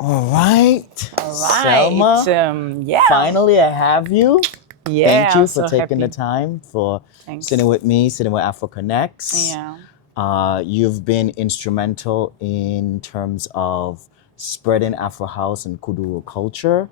All right. All right. Selma, Yeah. finally I have you. Yeah. Thank you I'm for so taking the happy. time, for Thanks. sitting with me, sitting with AfroConex. Yeah. You've been instrumental in terms of spreading Afro House and Kuduro culture,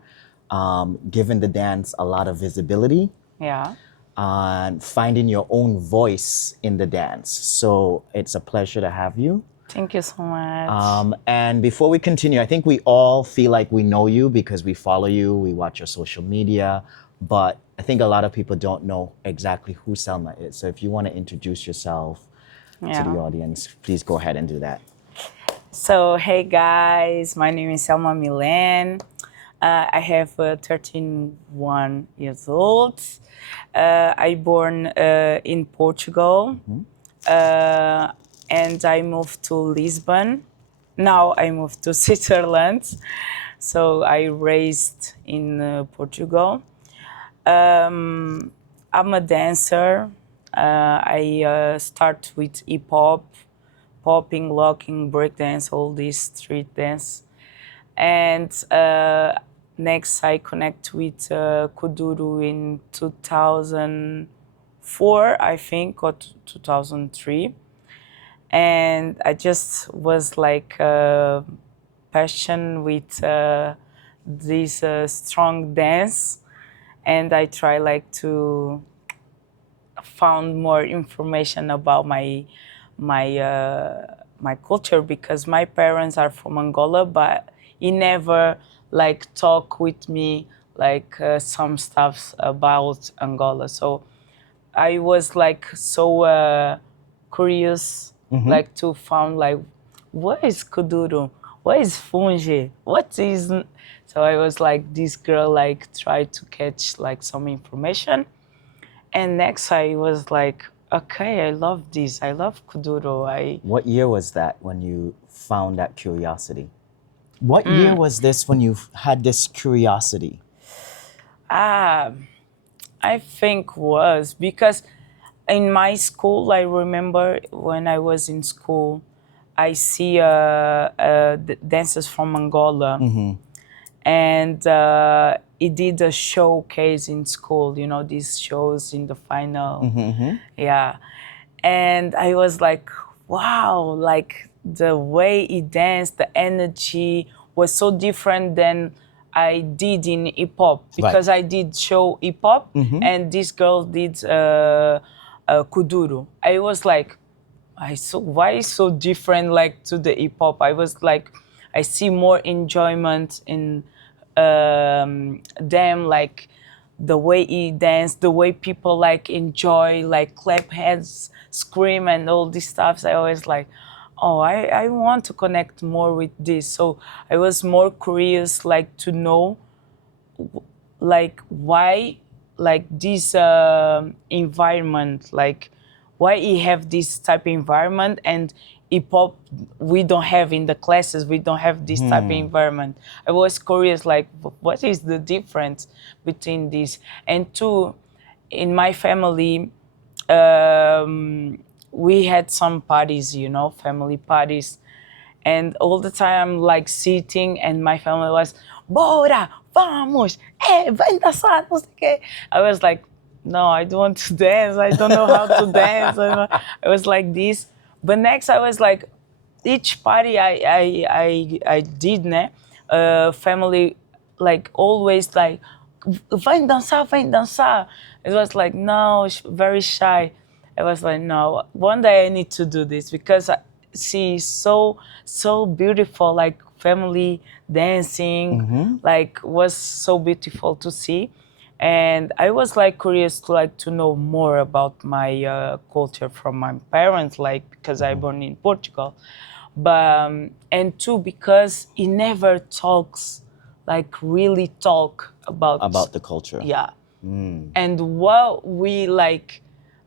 giving the dance a lot of visibility, Yeah. and finding your own voice in the dance. So it's a pleasure to have you. Thank you so much. And before we continue, I think we all feel like we know you because we follow you, we watch your social media, but I think a lot of people don't know exactly who Selma is. So if you want to introduce yourself to the audience, please go ahead and do that. So, hey guys, my name is Selma Mylene. I have 13 years old. I born in Portugal. And I moved to Lisbon. Now I moved to Switzerland. So I raised in Portugal. I'm a dancer. I start with hip hop, popping, locking, breakdance, all this street dance. And next I connect with Kuduro in 2004, I think, or 2003. And I just was like passion with this strong dance, and I try like to found more information about my culture, because my parents are from Angola, but he never like talk with me like some stuff about Angola. So I was like so curious, like to find like what is Kuduro, what is Fungi, what is. So I was like this girl, like try to catch like some information, and next I was like, okay, I love this, I love Kuduro. What year was that when you found that curiosity? What year was this when you had this curiosity? I think was because in my school, I remember when I was in school, I see dancers from Angola, and he did a showcase in school. You know, these shows in the final, yeah. And I was like, wow, like the way he danced, the energy was so different than I did in hip hop, because I did show hip hop, and this girl did Kuduro. I was like, why is so different like to the hip hop? I was like, I see more enjoyment in them, like the way he danced, the way people like enjoy, like clap hands, scream, and all these stuff. I always like, oh, I want to connect more with this. So I was more curious, like to know, like why, like this environment, like why he have this type of environment, and hip hop we don't have in the classes, we don't have this type of environment. I was curious, like what is the difference between this. And two, in my family, we had some parties, you know, family parties, and all the time like sitting, and my family was, bora, vamos, vai dançar, não sei o quê. I was like, no, I don't want to dance, I don't know how to dance. I was like this. But next I was like, each party I did, né? Family like always like, vai dançar, vai dançar. It was like, no, very shy. I was like, no, one day I need to do this, because I see so beautiful, like family dancing, like was so beautiful to see. And I was like curious to like to know more about my culture from my parents, like because I born in Portugal. But and two, because he never talks, like really talk About the culture. yeah. And what we like,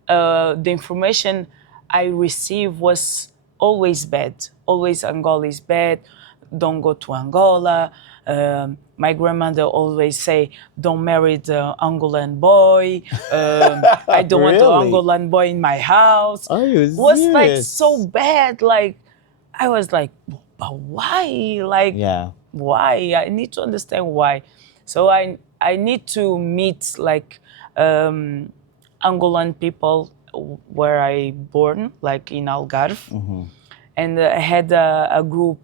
the information I received was always bad. Always Angola is bad. Don't go to Angola. My grandmother always say, don't marry the Angolan boy. I don't want the Really? Angolan boy in my house. Are you Was like serious? so bad. Like I was like, but why? Like Yeah. why? I need to understand why. So I need to meet like Angolan people where I born, like in Algarve, and I had a group,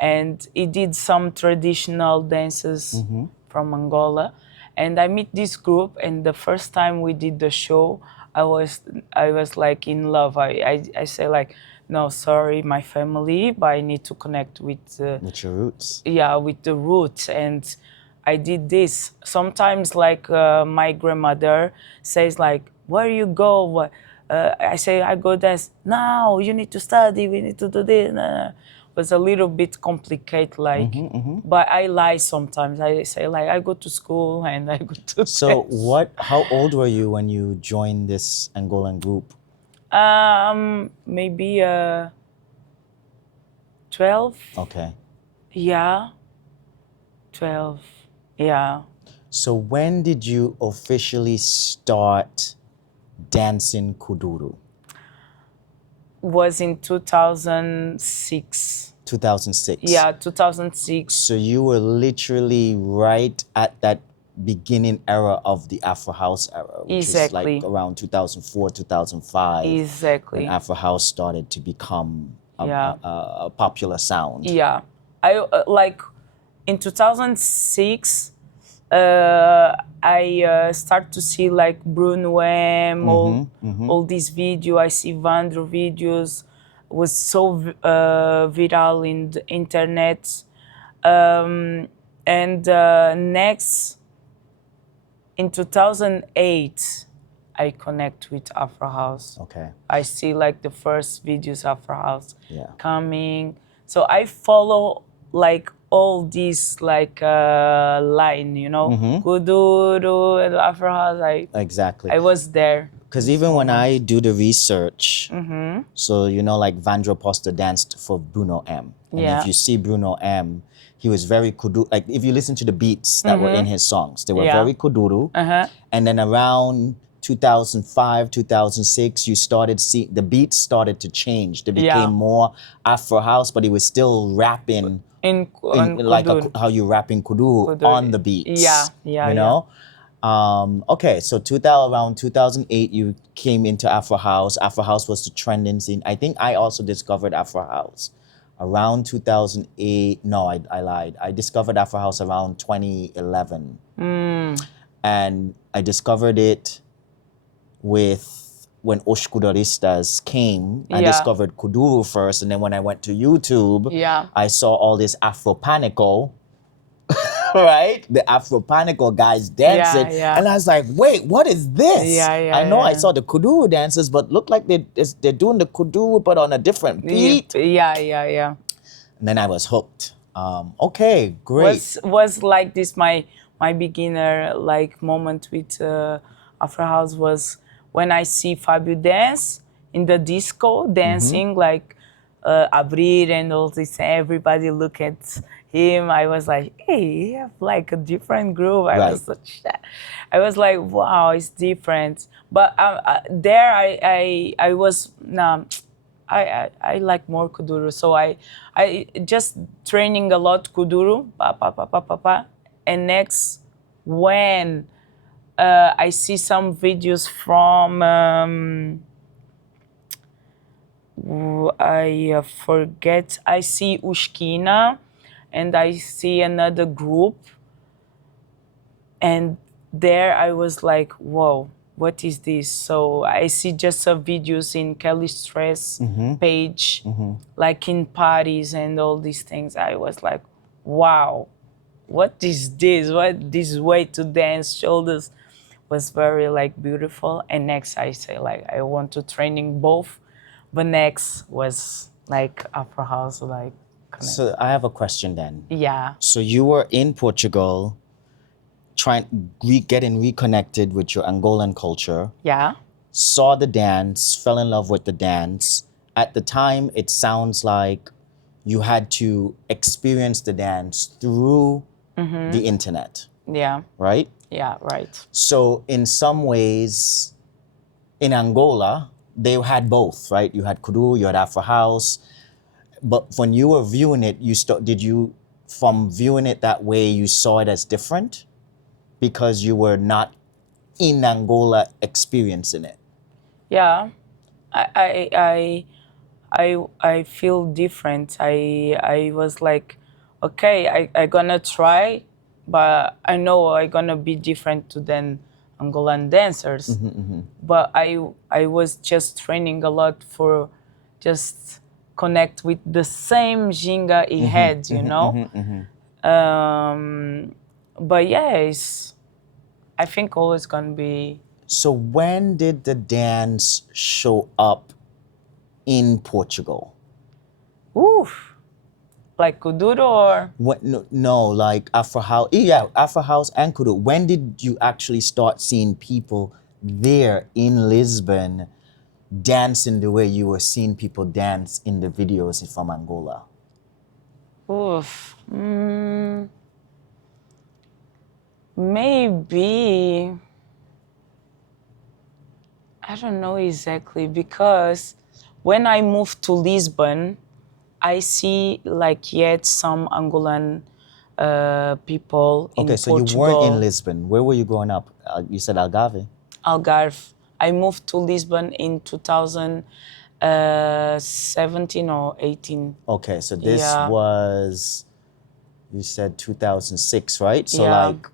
and he did some traditional dances from Angola, and I meet this group, and the first time we did the show, I was like in love. I say like, no, sorry, my family, but I need to connect with With your roots. yeah, with the roots. And I did this sometimes, like my grandmother says like, where you go, what I say, I go dance. No, you need to study, we need to do this. Was a little bit complicated, like, but I lie sometimes. I say like, I go to school and I go to So dance. how old were you when you joined this Angolan group? Maybe 12. Okay. Yeah, 12. Yeah. So when did you officially start dancing Kuduro? Was in 2006. 2006. Yeah, 2006. So you were literally right at that beginning era of the Afro House era, which Exactly. was like around 2004, 2005. Exactly. When Afro House started to become Yeah. a popular sound. Yeah. I like in 2006 I start to see like Bruno M, all these videos. I see Vandro videos, was so viral in the internet. And next, in 2008, I connect with Afro House. Okay. I see like the first videos Afro House Yeah. coming. So I follow like all these like line, you know, Kuduro and Afro House. Exactly. I was there. Because even when I do the research, so you know, like Vandro Poster danced for Bruno M. And Yeah. if you see Bruno M, he was very kuduro. Like if you listen to the beats that were in his songs, they were Yeah. very kuduro. And then around 2005, 2006, you started see the beats started to change. They became Yeah. more Afro House, but he was still rapping in like Kuduro. how you rapping kuduro Kuduro. on the beats. Yeah, yeah, you know. Okay, so around 2008, you came into Afro House. Afro House was the trending scene. I think I also discovered Afro House around 2008. No, I lied. I discovered Afro House around 2011. And I discovered it with when Oshkudoristas came. I Yeah. discovered Kuduro first, and then when I went to YouTube, Yeah. I saw all this Afro Panico. Right? The Afro Panico guys dancing. Yeah. And I was like, wait, what is this? Yeah, I know I yeah. saw the Kuduro dancers, but look like they're doing the Kuduro, but on a different beat. Yeah. And then I was hooked. Okay, great. Was like this my beginner like moment with Afro House was when I see Fabio dance in the disco dancing like Abrir and all this. Everybody look at him. I was like, hey, you have like a different groove. Right. I was like, wow, it's different. But there I was I like more Kuduro, so I just training a lot Kuduro, and next when I see some videos from I forget. I see Ushkina, and I see another group, and there I was like, whoa, what is this? So I see just some videos in Kelly Stress page, like in parties and all these things. I was like, wow, what is this? What this way to dance? Shoulders was very like beautiful. And next I say like, I want to training both, but next was like Afro House, like connect. So I have a question then. Yeah. So you were in Portugal getting reconnected with your Angolan culture, Yeah. saw the dance, fell in love with the dance. At the time, it sounds like you had to experience the dance through the internet, Yeah. right? Yeah, right. So in some ways, in Angola, they had both, right? You had Kuduro, you had Afro House. But when you were viewing it, did you from viewing it that way, you saw it as different because you were not in Angola experiencing it? Yeah, I feel different. I was like, okay, I gonna try, but I know I gonna be different to than Angolan dancers. But I was just training a lot for just connect with the same ginga he had, you know. But yeah, I think always gonna be. So when did the dance show up in Portugal? Oof, like Kuduro or What, no, like Afro House. Yeah, Afro House and Kuduro. When did you actually start seeing people there in Lisbon dancing the way you were seeing people dance in the videos from Angola? oof. Maybe I don't know exactly because when I moved to Lisbon, I see like yet some Angolan people Okay, in so you weren't in Portugal, Lisbon. Where were you growing up? You said Algarve. Algarve. I moved to Lisbon in 2017 or 18. Okay, so this Yeah, was, you said 2006, right? So yeah, like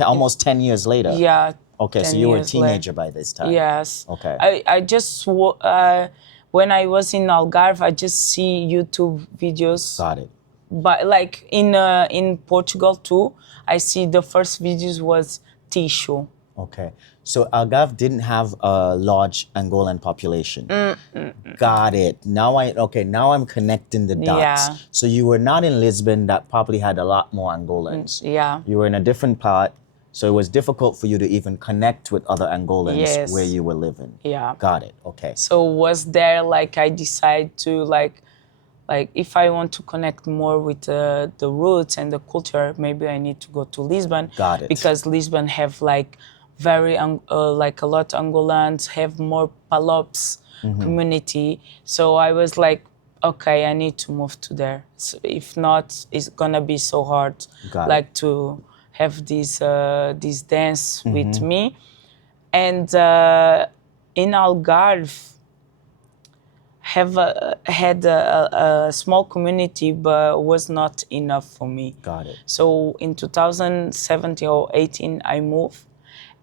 almost 10 years later. yeah. Okay, so 10 you were a years later. teenager by this time. Yes. Okay. I just, when I was in Algarve, I just see YouTube videos. Got it. But like in Portugal too, I see the first videos was tissue. Okay. So Algarve didn't have a large Angolan population. Got it. Now I'm connecting the dots. Yeah. So you were not in Lisbon that probably had a lot more Angolans. Yeah. You were in a different part, so it was difficult for you to even connect with other Angolans Yes. where you were living. Yeah. Got it. Okay. So was there like I decide to like if I want to connect more with the roots and the culture, maybe I need to go to Lisbon. Got it. Because Lisbon have like very like a lot of Angolans, have more Palops community. So I was like, okay, I need to move to there. So if not, it's gonna be so hard, Got like it. to have this dance with me. And in Algarve, had a small community, but was not enough for me. Got it. So in 2017 or 18, I moved,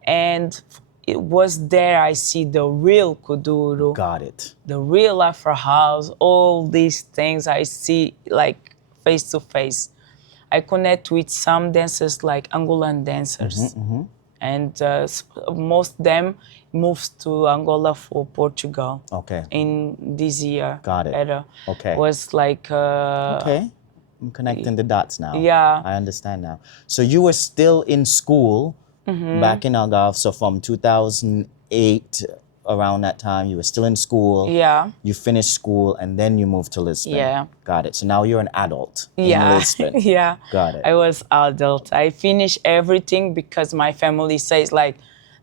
and it was there I see the real Kuduro, Got it. the real Afro House, all these things I see like face to face. I connect with some dancers like Angolan dancers, and most them moved to Angola for Portugal. Okay. In this year. Got it. Era. Okay. Was like Okay. I'm connecting the dots now. Yeah. I understand now. So you were still in school back in Algarve. So from 2008, around that time, you were still in school. Yeah. You finished school and then you moved to Lisbon. Yeah. Got it. So now you're an adult in Yeah. Lisbon. Yeah. Got it. I was adult. I finished everything because my family says like,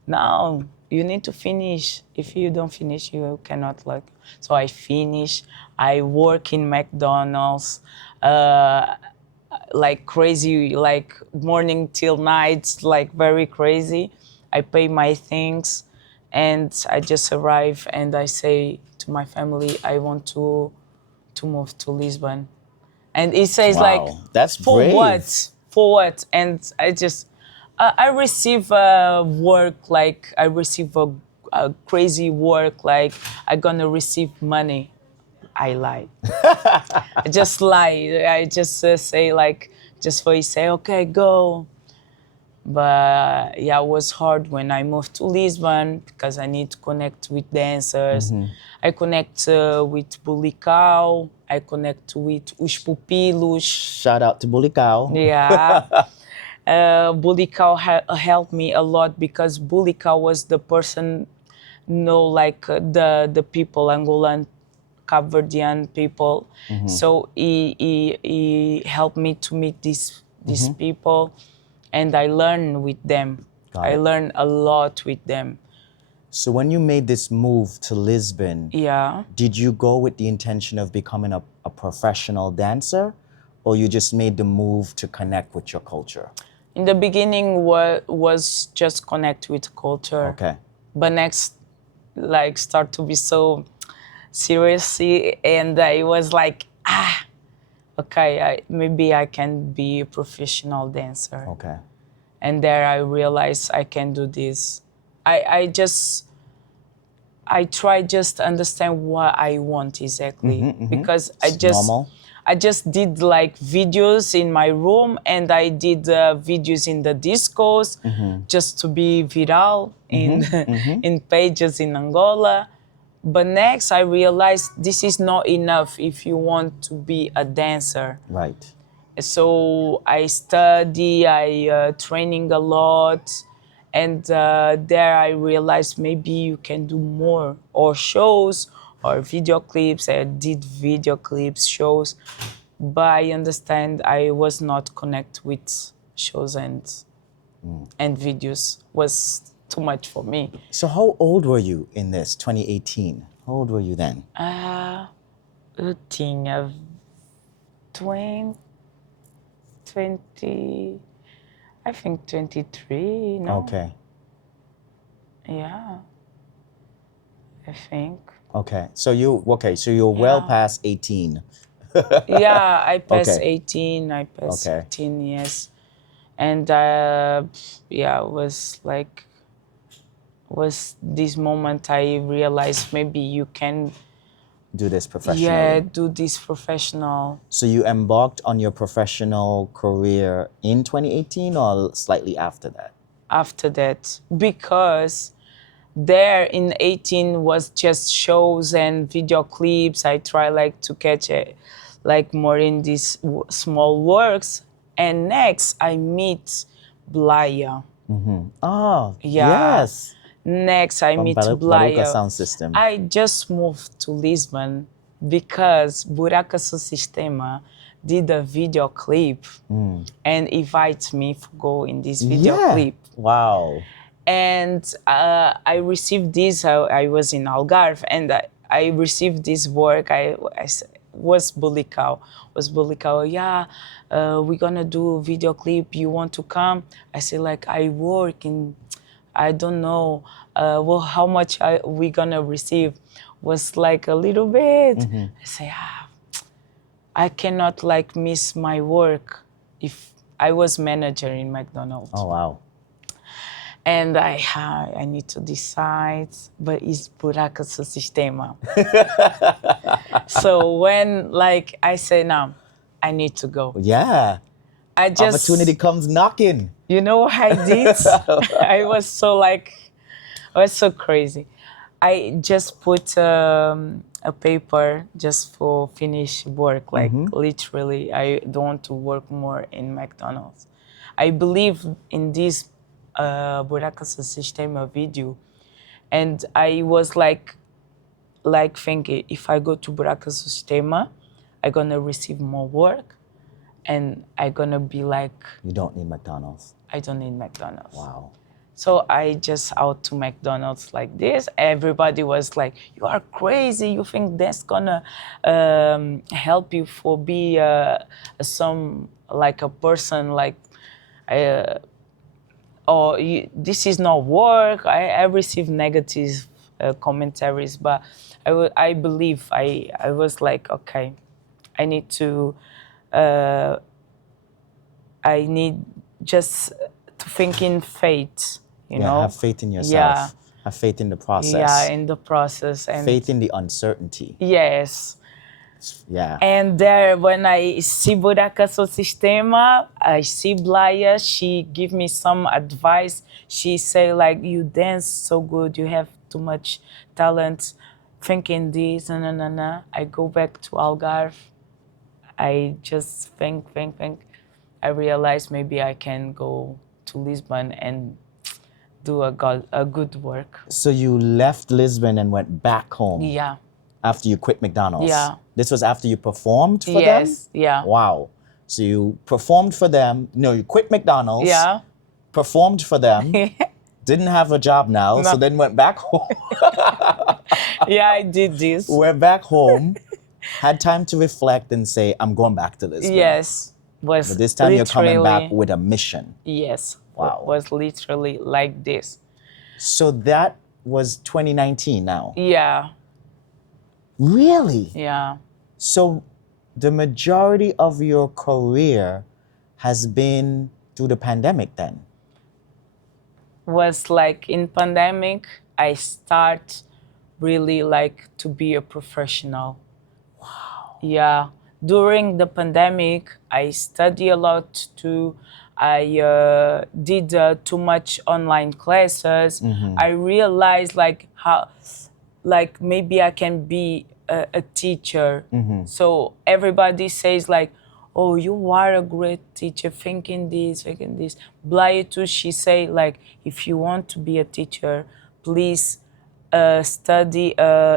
no, you need to finish. If you don't finish, you cannot like. So I finish. I work in McDonald's, like crazy, like morning till night, like very crazy. I pay my things, and I just arrive and I say to my family, I want to move to Lisbon. And he says Wow, like, that's for brave. what? For what? And I just, I receive work, like I receive a crazy work, like I'm gonna receive money. I lie. I just lie. I just say like, just for you say, okay, go. But yeah, it was hard when I moved to Lisbon because I need to connect with dancers. I connect with Bulicau. I connect with os pupilos. Shout out to Bulicau. Yeah. Bulicau helped me a lot because Bulicau was the person, like the people, Angolan, Cape Verdean people. So he helped me to meet these people, and I learned with them. Got I it. learned a lot with them. So when you made this move to Lisbon, Yeah. did you go with the intention of becoming a professional dancer? or you just made the move to connect with your culture? In the beginning was just connect with culture. Okay. But next, like, start to be so seriously, and I was like, okay, maybe I can be a professional dancer. Okay. And there I realized I can do this. I try just to understand what I want exactly, because It's normal. I just did like videos in my room, and I did videos in the discos just to be viral in in pages in Angola. But next I realized this is not enough if you want to be a dancer. Right. So I study, I training a lot, and there I realized maybe you can do more, or shows, or video clips. I did video clips, shows, but I understand I was not connect with shows and videos. Was too much for me. So how old were you in this 2018? How old were you then? Eu tinha 20, 20, I think 23, no? Okay. Yeah, I think. Okay. So you're well Yeah. past 18. Yeah, I passed Okay. 18, I passed Okay. 18 years. And yeah, was this moment I realized maybe you can, Do this professionally. yeah, do this professional. So you embarked on your professional career in 2018 or slightly after that? After that, because there in 18 was just shows and video clips. I try like to catch it like more in these small works. And next I meet Blaya. Oh, Yeah. yes. Next I From meet Baruca Blaya. Sound System. I just moved to Lisbon because Buraca So Sistema did a video clip and invited me to go in this video clip. Wow. And I received this. I was in Algarve, and I received this work. Was Bulicau. Yeah, we're gonna do a video clip. You want to come? I say like I work in, I don't know. Well, how much we gonna receive? Was like a little bit. I say I cannot like miss my work if I was manager in McDonald's. Oh, wow. And I need to decide, but it's Buraca So Sistema. So when like I say now, I need to go. Yeah. I just Opportunity comes knocking. You know what I did? I was so crazy. I just put a paper just for finish work, like literally. I don't want to work more in McDonald's. I believe in this Buraca So Sistema video, and I was like thinking, if I go to Buraca So Sistema, I'm gonna receive more work, and I'm gonna be like, You don't need McDonald's. I don't need McDonald's. Wow. So I just out to McDonald's like this. Everybody was like, you are crazy. You think that's gonna help you for be some like a person like, this is not work. I received negative commentaries, but I believe I was like, okay, I need to, I need just to think in fate, you know? Have faith in yourself. Yeah. Have faith in the process. Yeah, in the process. And faith in the uncertainty. yes. Yeah. And there, when I see Buraca So Sistema, I see Blaya, she give me some advice. She say like, you dance so good, you have too much talent, thinking this, I go back to Algarve. I just think. I realize maybe I can go to Lisbon and do a good work. So you left Lisbon and went back home? Yeah. After you quit McDonald's? Yeah. This was after you performed for them? Yes, yeah. Wow. So you performed for them. No, you quit McDonald's. Yeah. Performed for them. Didn't have a job now, so then went back home. Yeah, I did this. Went back home had time to reflect and say, I'm going back to lesbian. Yes, was But this time you're coming back literally, with a mission. yes, Wow. was literally like this. So that was 2019 now. Yeah, Really? yeah. So the majority of your career has been through the pandemic then? Was like in pandemic, I start really like to be a professional. Wow. Yeah. During the pandemic, I study a lot too. I did too much online classes. I realized like how, like maybe I can be a teacher. So everybody says like, oh, you are a great teacher, thinking this. Blaitu, she say like, if you want to be a teacher, please study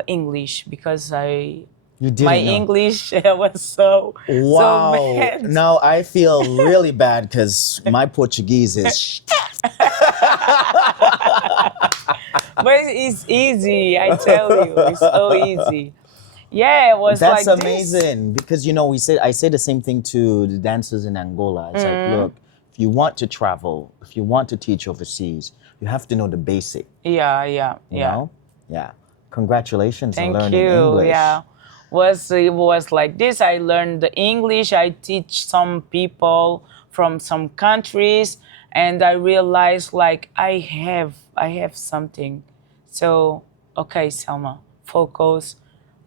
English, because You my didn't know. English was so Wow. bad. Now I feel really bad because my Portuguese is But it's easy, I tell you, it's so easy. Yeah, it was That's like this. amazing because I say the same thing to the dancers in Angola. It's like, look, if you want to travel, if you want to teach overseas, you have to know the basic. Yeah. You know? Yeah. Congratulations on Thank learning you. English. Yeah, it was like this. I learned the English. I teach some people from some countries, and I realized like I have something. So okay, Selma, focus.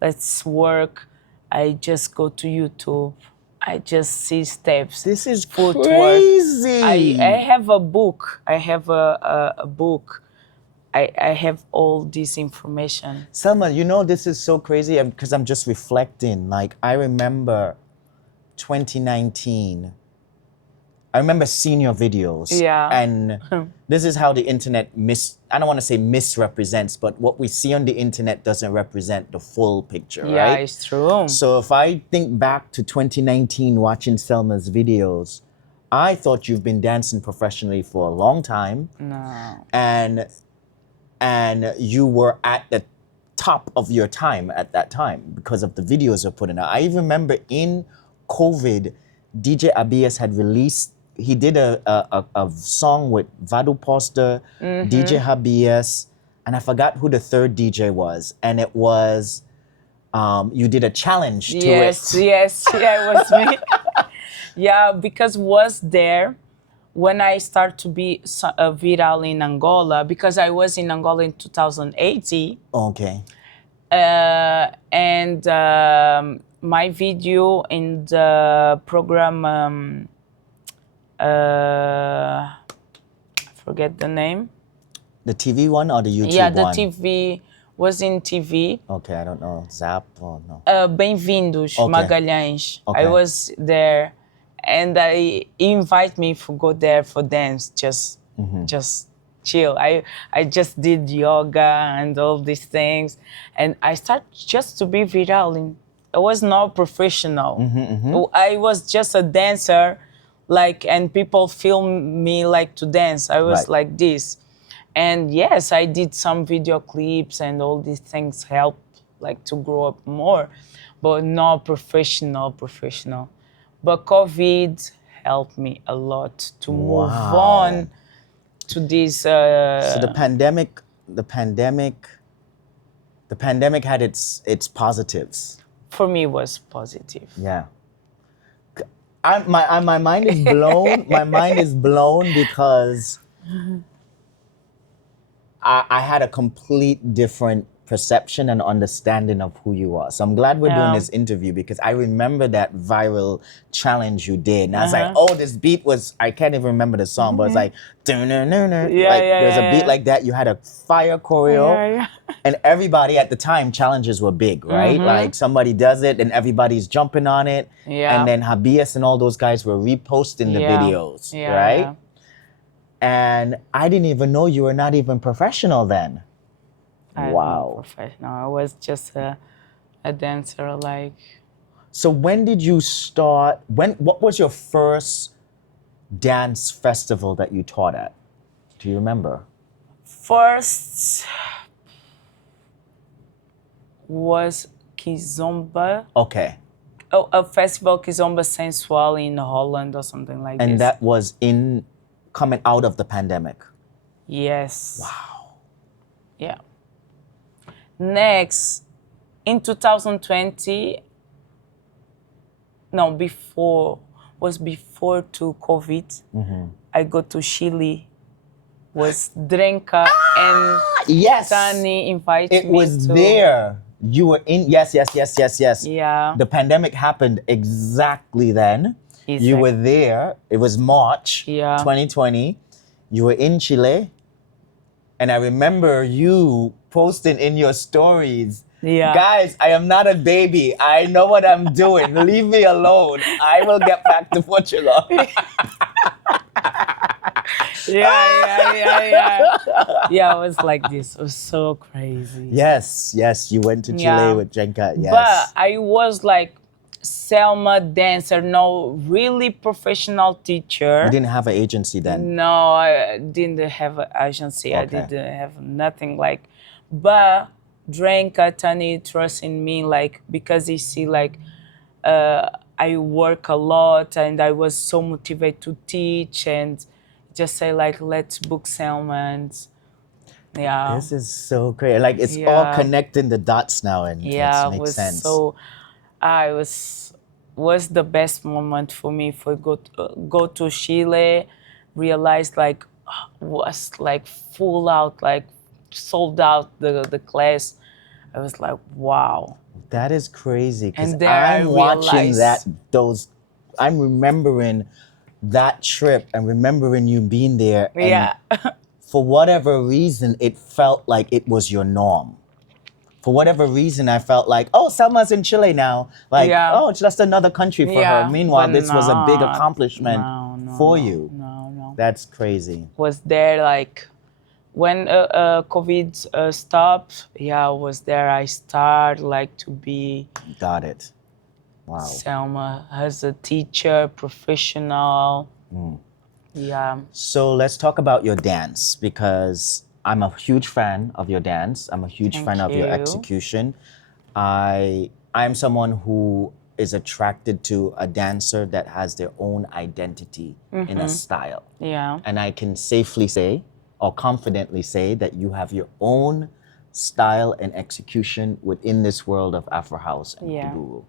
Let's work. I just go to YouTube. I just see steps. This is footwork. crazy. I have a book. I have a book. I have all this information. Selma, you know, this is so crazy because I'm just reflecting. Like, I remember 2019. I remember seeing your videos. Yeah. And this is how the internet I don't want to say misrepresents, but what we see on the internet doesn't represent the full picture, Yeah, right? it's true. So if I think back to 2019 watching Selma's videos, I thought you've been dancing professionally for a long time. No. And you were at the top of your time at that time because of the videos you're putting out. I even remember in COVID, DJ Abias had released, he did a song with Vadu Poster, DJ Habias, and I forgot who the third DJ was. And it was, you did a challenge to Yes, it. yes, yeah, it was me. Yeah, because was there when I start to be viral in Angola, because I was in Angola in 2018. Okay. And my video in the program, I forget the name. The TV one or the YouTube one? Yeah, the TV, was in TV. Okay, I don't know. Zap or no? Bem-vindos, Okay. Magalhães. Okay. I was there, and he invite me to go there for dance, just chill. I just did yoga and all these things, and I start just to be viral. I was not professional. I was just a dancer, like, and people film me like to dance. I was Right. like this. And yes, I did some video clips, and all these things help like to grow up more, but not professional. But COVID helped me a lot to move on to this. So the pandemic had its positives. For me, was positive. Yeah. My mind is blown. My mind is blown because I had a complete different perception and understanding of who you are. So I'm glad we're doing this interview because I remember that viral challenge you did. And I was like, oh, this beat was, I can't even remember the song, but it's like, there's a beat like that. You had a fire choreo. And everybody at the time, challenges were big, right? Like somebody does it and everybody's jumping on it. And then Habias and all those guys were reposting the videos, right? And I didn't even know you were not even professional then. I was not professional. I was just a dancer, like. So when did you start? What was your first dance festival that you taught at? Do you remember? First was Kizomba. Okay. Oh, a festival Kizomba Sensual in Holland or something like And this. that was in coming out of the pandemic. Yes. Wow. Yeah. Next, in 2020, no, before to COVID, I go to Chile. Was Drenka and Yes. Tani invite It me was to. there. You were in. Yes. Yeah. The pandemic happened exactly then. You were there. It was March 2020. You were in Chile. And I remember you posting in your stories, Yeah. guys, I am not a baby. I know what I'm doing. Leave me alone. I will get back to Portugal. Yeah. Yeah, it was like this. It was so crazy. Yes, you went to Chile with Jenka. Yes. But I was like Selma dancer, no really professional teacher. You didn't have an agency then? No, I didn't have an agency. Okay. I didn't have nothing like, but Drenka Tani trust in me like because he see like I work a lot and I was so motivated to teach and just say like let's book Selma and yeah. This is so great. Like it's all connecting the dots now and it makes sense. So it was the best moment for me for go to Chile, realized like was like full out, like sold out the class. I was like, wow. That is crazy because And there I'm I watching realized- I'm remembering that trip and remembering you being there. And Yeah. for whatever reason, it felt like it was your norm. For whatever reason, I felt like, oh, Selma's in Chile now. Like, oh, it's just another country for her. Meanwhile, but this was a big accomplishment for no, you. No. That's crazy. Was there like when COVID stopped? Yeah, I was there. I started like to be. Got it. Wow. Selma as a teacher, professional. Yeah. So let's talk about your dance because I'm a huge fan of your dance. I'm a huge fan of your execution. I'm someone who is attracted to a dancer that has their own identity in a style. Yeah. And I can safely say or confidently say that you have your own style and execution within this world of Afro House and Kuduro.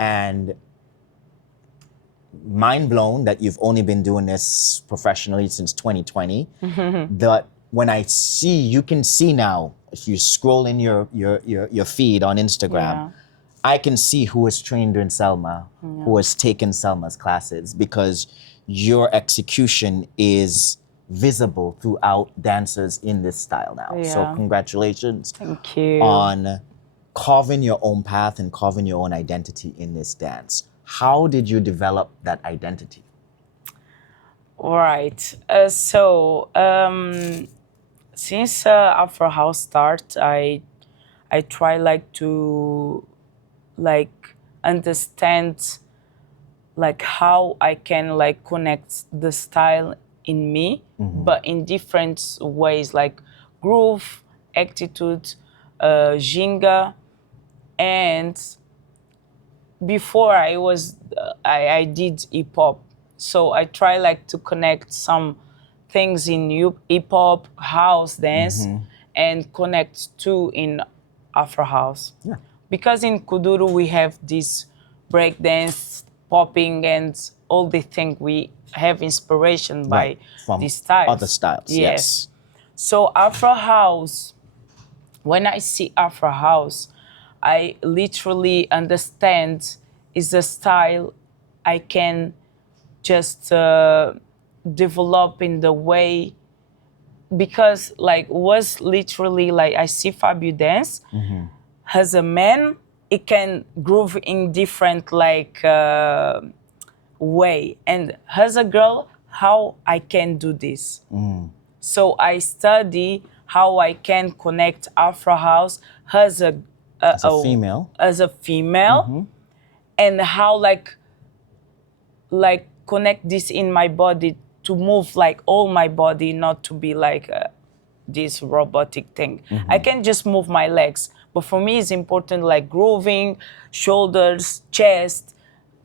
And mind blown that you've only been doing this professionally since 2020. That when I see, you can see now, if you scroll in your feed on Instagram, I can see who is trained in Selma, who has taken Selma's classes because your execution is visible throughout dancers in this style now. So congratulations. Thank you. On carving your own path and carving your own identity in this dance. How did you develop that identity? Right. Since Afro House start, I try like to like understand like how I can like connect the style in me, but in different ways, like groove, attitude, ginga, and before I did hip hop, so I try like to connect some things in hip hop, house dance, and connect two in Afro House. Yeah. Because in Kuduro we have this break dance, popping, and all the things we have inspiration by from these styles. Other styles. Yes. So Afro House, when I see Afro House, I literally understand is a style I can just develop in the way, because like was literally like I see Fabio dance as a man, it can groove in different like way, and as a girl how I can do this. So I study how I can connect Afro House as a female. As a female, and how like connect this in my body to move like all my body, not to be like this robotic thing. I can just move my legs, But for me, it's important like grooving, shoulders, chest,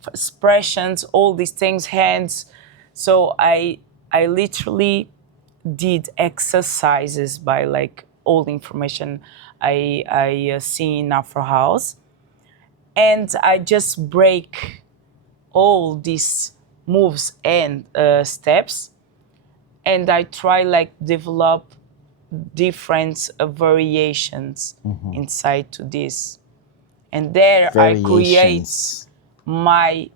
expressions, all these things, hands. So I literally did exercises by like all the information I see in Afrohouse, and I just break all these moves and steps, and I try like develop different variations inside to this, and there I create Variations. my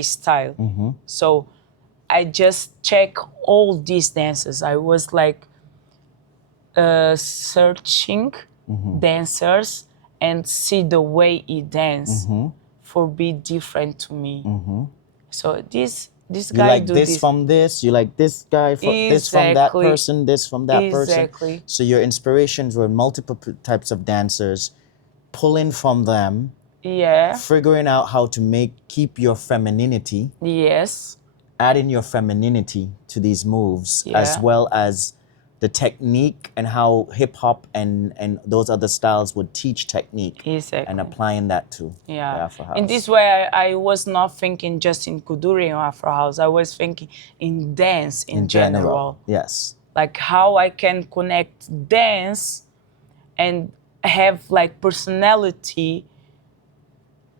style. So I just check all these dances. I was like searching dancers and see the way he dance for be different to me. So this You guy like do this this from this, you like this guy from this from that exactly. person, this from that person. Exactly. So your inspirations were multiple types of dancers, pulling from them, Yeah. figuring out how to keep your femininity, Yes. adding your femininity to these moves, as Yeah. well as the technique and how hip hop and those other styles would teach technique, Exactly. and applying that to the Yeah. Afro House. In this way, I was not thinking just in Kuduro and Afro House. I was thinking in dance in general. Yes. Like how I can connect dance and have like personality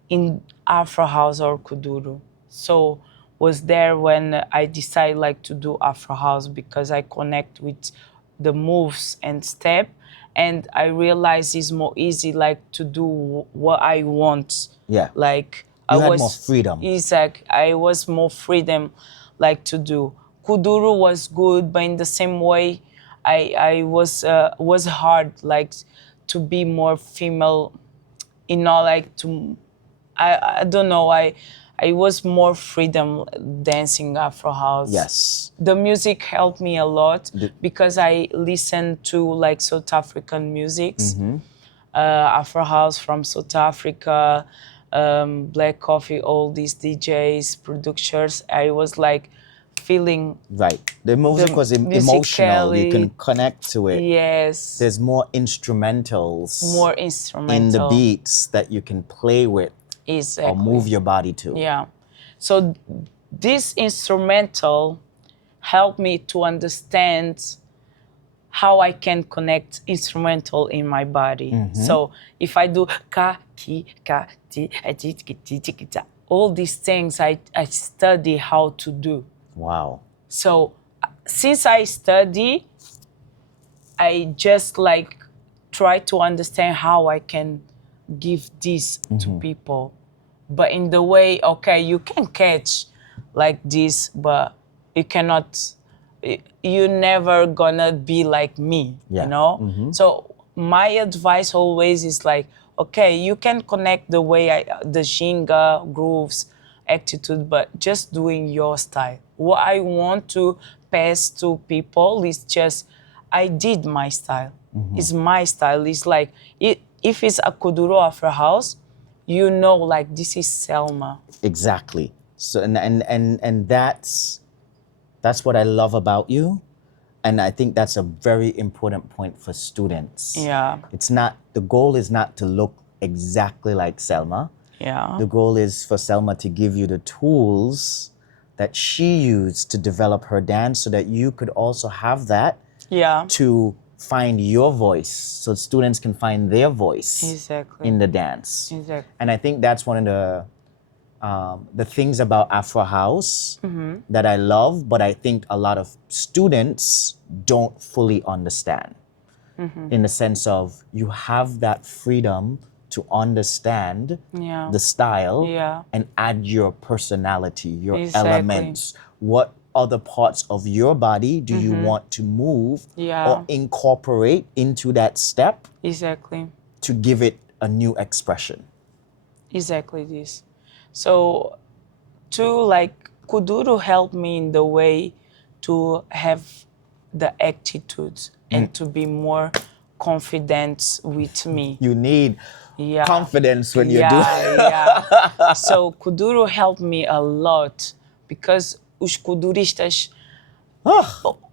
in Afro House or Kuduro. So was there when I decided like to do Afro House, because I connect with the moves and step, and I realize it's more easy like to do what I want. Yeah. Like You I had was more freedom. Exactly. I was more freedom like to do. Kuduro was good, but in the same way I was hard like to be more female, like to I don't know, I was more freedom dancing Afro House. Yes. The music helped me a lot because I listened to like South African musics, Afro House from South Africa, Black Coffee, all these DJs, producers. I was like feeling right. The music was emotional. You can connect to it. Yes. There's more instrumentals. More instrumental. In the beats that you can play with. Exactly. Or move your body to. Yeah. So this instrumental helped me to understand how I can connect instrumental in my body. So if I do ka, ki, ka, ti, ti, ti, ti, ti, all these things I study how to do. Wow. So since I study, I just like try to understand how I can give this to people. But in the way, okay, you can catch like this, but you cannot, you're never gonna be like me, you know? So my advice always is like, okay, you can connect the way the ginga, grooves, attitude, but just doing your style. What I want to pass to people is just, I did my style. It's my style. It's like, if it's a Kuduro Afro House, you know, like this is Selma. Exactly. So and that's what I love about you, and I think that's a very important point for students. Yeah. It's not, the goal is not to look exactly like Selma. Yeah. The goal is for Selma to give you the tools that she used to develop her dance, so that you could also have that. Yeah. To find your voice, so students can find their voice. Exactly. In the dance. Exactly. And I think that's one of the things about Afro House that I love, but I think a lot of students don't fully understand. In the sense of, you have that freedom to understand the style and add your personality, your elements. What other parts of your body do you want to move or incorporate into that step? Exactly. To give it a new expression. Exactly this. So to like Kuduro helped me in the way to have the attitude and to be more confident with me. You need confidence when you're doing. Yeah. So Kuduro helped me a lot, because os kuduristas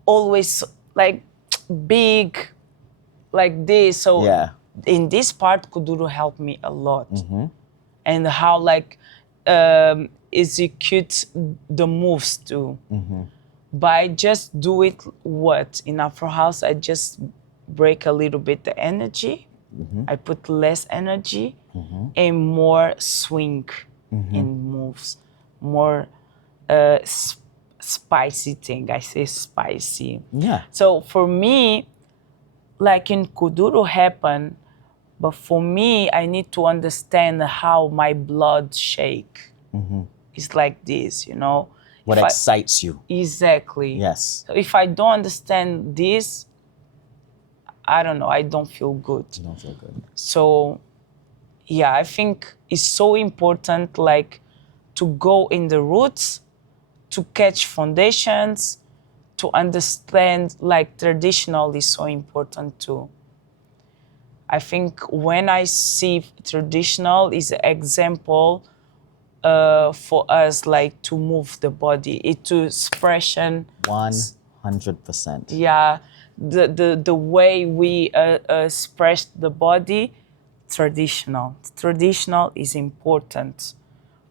always like big, like this. So Yeah. in this part, Kuduro helped me a lot. And how execute the moves too. But I just do it in Afro House, I just break a little bit the energy. I put less energy and more swing in moves, more spicy thing. I say spicy. Yeah. So for me, like in Kuduro happen, but for me, I need to understand how my blood shake. It's like this, you know. What excites you? Exactly. Yes. So if I don't understand this, I don't know, I don't feel good. You don't feel good. So yeah, I think it's so important, like, to go in the roots, to catch foundations, to understand, like, traditional is so important too. I think when I see traditional is an example for us, like, to move the body, it to expression. 100%. Yeah, the way we express the body, traditional. Traditional is important.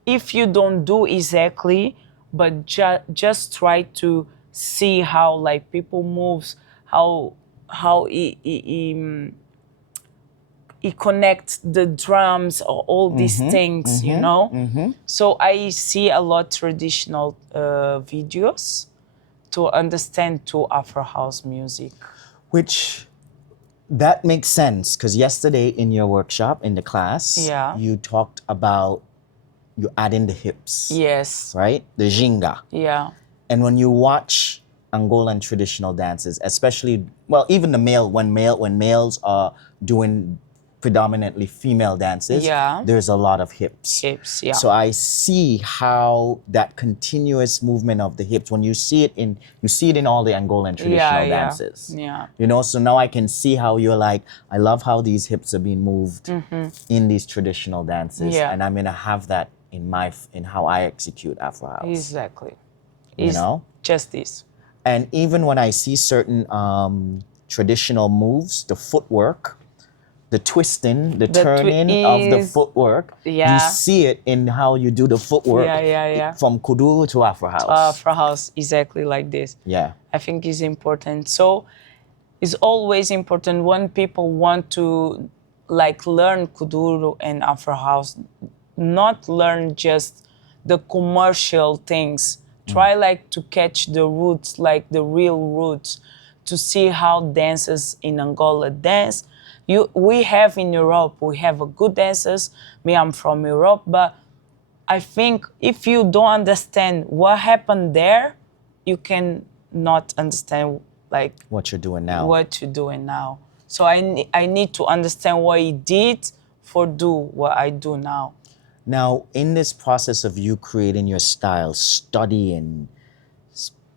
If you don't do exactly, but just try to see how, like, people moves, how it connects the drums or all these things, you know. So I see a lot traditional videos to understand to Afro House music. Which that makes sense because yesterday in your workshop in the class, Yeah. you talked about you add in the hips, Yes. right? The jinga. Yeah. And when you watch Angolan traditional dances, especially, well, even when males are doing predominantly female dances, Yeah. there's a lot of hips. Hips, yeah. So I see how that continuous movement of the hips, when you see it in all the Angolan traditional dances. Yeah. You know, so now I can see how you're like, I love how these hips are being moved in these traditional dances. Yeah. And I'm gonna have that in how I execute Afro House. Exactly. You It's know? just this. And even when I see certain traditional moves, the footwork, the twisting, the turning of the footwork, Yeah. you see it in how you do the footwork Yeah. from Kuduro to Afro House. Afro House, exactly like this. Yeah. I think is important. So it's always important when people want to, like, learn Kuduro and Afro House, not learn just the commercial things. Try, like, to catch the roots, like the real roots, to see how dancers in Angola dance. We have in Europe, we have a good dancers. Me, I'm from Europe, but I think if you don't understand what happened there, you can not understand, like, What you're doing now. what you're doing now. So I need to understand what he did for do what I do now. Now, in this process of you creating your style, studying,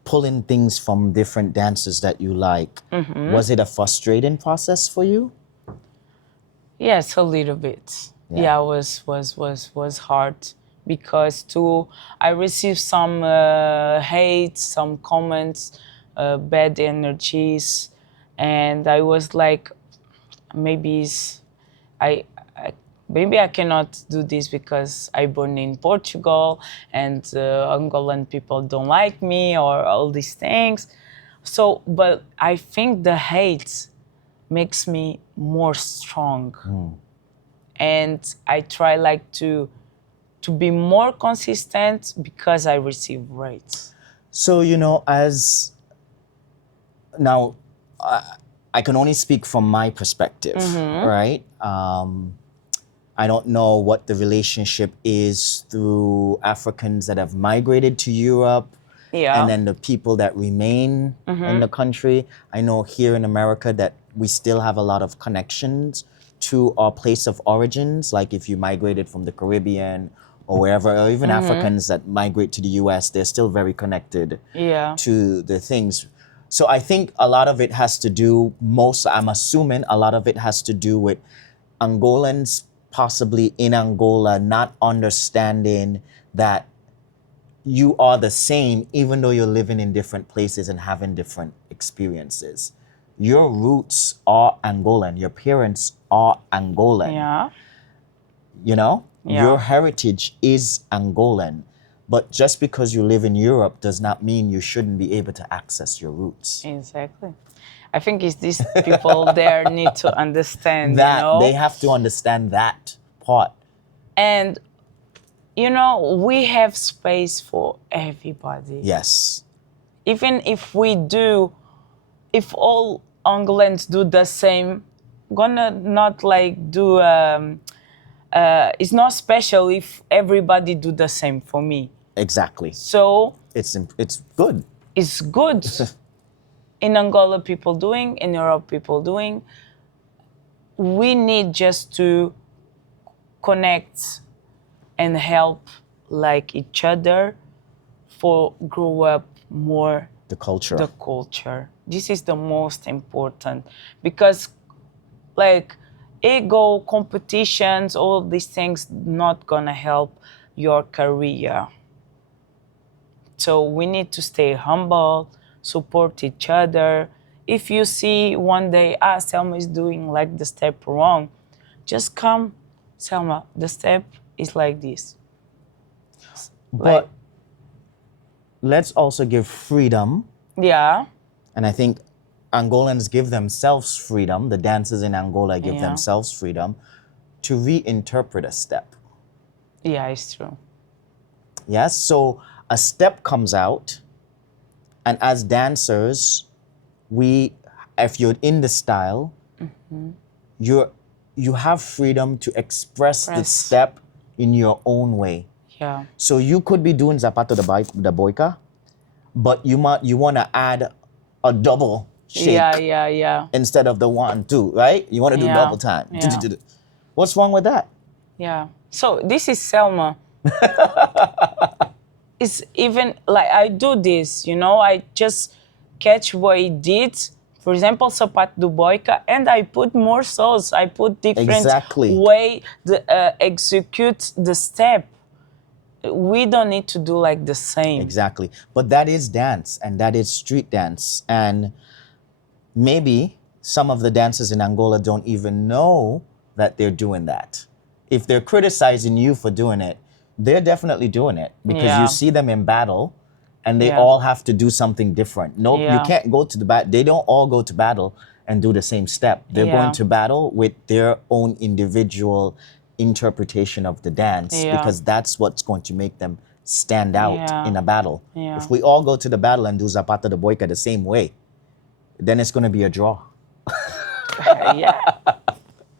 pulling things from different dances that you like, was it a frustrating process for you? Yes, a little bit. Yeah, it was hard because I received some hate, some comments, bad energies, and I was like, maybe I maybe I cannot do this because I born in Portugal and Angolan people don't like me or all these things. So, but I think the hate makes me more strong. And I try, like, to be more consistent because I receive rates. So, you know, as now, I can only speak from my perspective, right? I don't know what the relationship is through Africans that have migrated to Europe and then the people that remain in the country. I know here in America that we still have a lot of connections to our place of origins, like if you migrated from the Caribbean or wherever, or even Africans that migrate to the US, they're still very connected to the things. So I think a lot of it has to do, I'm assuming a lot of it has to do with Angolans possibly in Angola not understanding that you are the same even though you're living in different places and having different experiences. your roots are Angolan. Your parents are Angolan. Yeah. You know, Yeah. your heritage is Angolan. But just because you live in Europe does not mean you shouldn't be able to access your roots. Exactly. I think it's these people there need to understand, That you know? they have to understand that part. And, you know, we have space for everybody. Yes. Even if we do, if all Angolans do the same, gonna not like do, it's not special if everybody do the same for me. Exactly. So It's good. it's good. In Angola, people doing, in Europe, people doing. We need just to connect and help like each other for grow up more The culture. the culture. This is the most important because like ego competitions, all these things not gonna help your career. So we need to stay humble, support each other. If you see one day, Selma is doing like the step wrong, just come, Selma, the step is like this. But let's also give freedom. Yeah. And I think Angolans give themselves freedom. The dancers in Angola give Yeah. themselves freedom to reinterpret a step. Yeah, it's true. Yes. So a step comes out, and as dancers, if you're in the style, you have freedom to express the Express. step in your own way. Yeah. So you could be doing zapato de boica, but you want to add a double shake Yeah. instead of the 1, 2, right? You want to do Yeah. double time. Yeah. What's wrong with that? Yeah. So this is Selma. It's even like I do this, you know, I just catch what he did. For example, sapato do boica, and I put more sauce. I put different Exactly. way to execute the step. We don't need to do like the same. Exactly. But that is dance, and that is street dance. And maybe some of the dancers in Angola don't even know that they're doing that. If they're criticizing you for doing it, they're definitely doing it because Yeah. you see them in battle and they Yeah. all have to do something different. No, you Yeah. can't go to the battle. They don't all go to battle and do the same step. They're Yeah. going to battle with their own individual interpretation of the dance Yeah. because that's what's going to make them stand out Yeah. in a battle. Yeah. If we all go to the battle and do Zapata de Boica the same way, then it's going to be a draw. Yeah.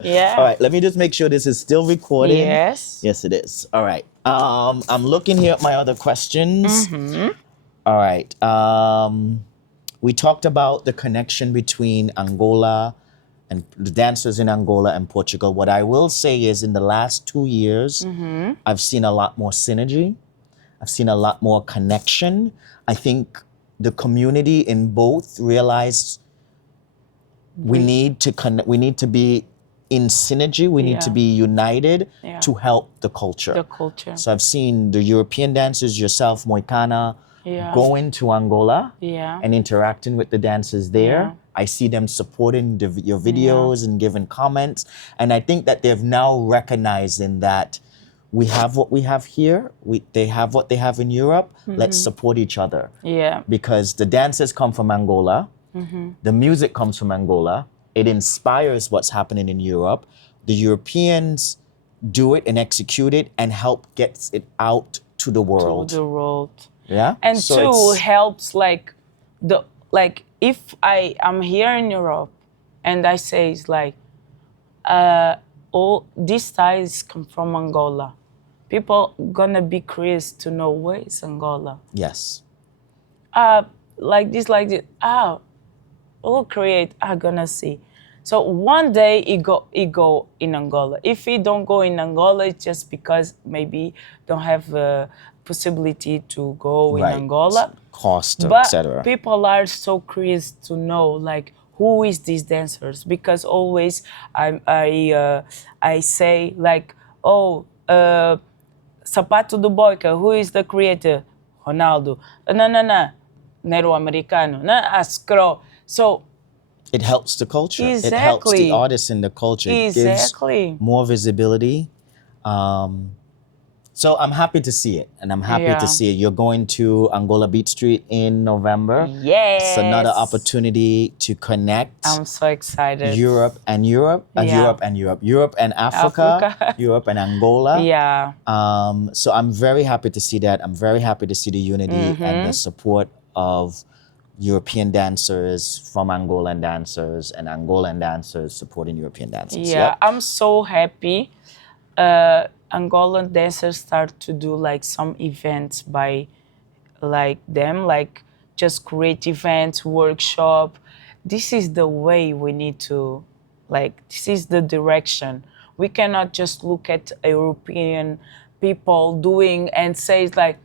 Yeah. All right, let me just make sure this is still recording. Yes. Yes, it is. All right. I'm looking here at my other questions. All right. We talked about the connection between Angola and the dancers in Angola and Portugal. What I will say is in the last 2 years, I've seen a lot more synergy. I've seen a lot more connection. I think the community in both realized we need to we need to be in synergy. We need to Yeah. be united Yeah. to help the culture. The culture. So I've seen the European dancers, yourself, Moicana, Yeah. going to Angola Yeah. and interacting with the dancers there. Yeah. I see them supporting your videos and giving comments. And I think that they've now recognizing that we have what we have here. They have what they have in Europe. Let's support each other. Yeah. Because the dancers come from Angola. The music comes from Angola. It inspires what's happening in Europe. The Europeans do it and execute it and help get it out to the world. To the world. Yeah. And So two it's- helps like if I am here in Europe and I say it's like all these styles come from Angola, people gonna be curious to know where is Angola. Yes. Like this, who create are gonna see. So one day he go in Angola. If he don't go in Angola, it's just because maybe don't have a possibility to go in Right. Angola. Cost, But etc. people are so curious to know like who is these dancers, because always I say like, Sapato do Boica, who is the creator? Ronaldo. No, Nero Americano, Ascro. So it helps the culture. It helps the Exactly. artists in the culture. It gives Exactly. more visibility. So I'm happy to see it, and I'm happy to Yeah. see it. You're going to Angola Beat Street in November. It's another Yes. opportunity to connect I'm so excited. Europe and Yeah. Europe and Africa, Africa. Europe and Angola. Yeah. So I'm very happy to see that. I'm very happy to see the unity and the support of European dancers from Angolan dancers and Angolan dancers supporting European dancers. Yeah, Yep. I'm so happy. Angolan dancers start to do like some events by like them, like just create events, workshop. This is the way we need to, like, this is the direction. We cannot just look at European people doing and say it's like,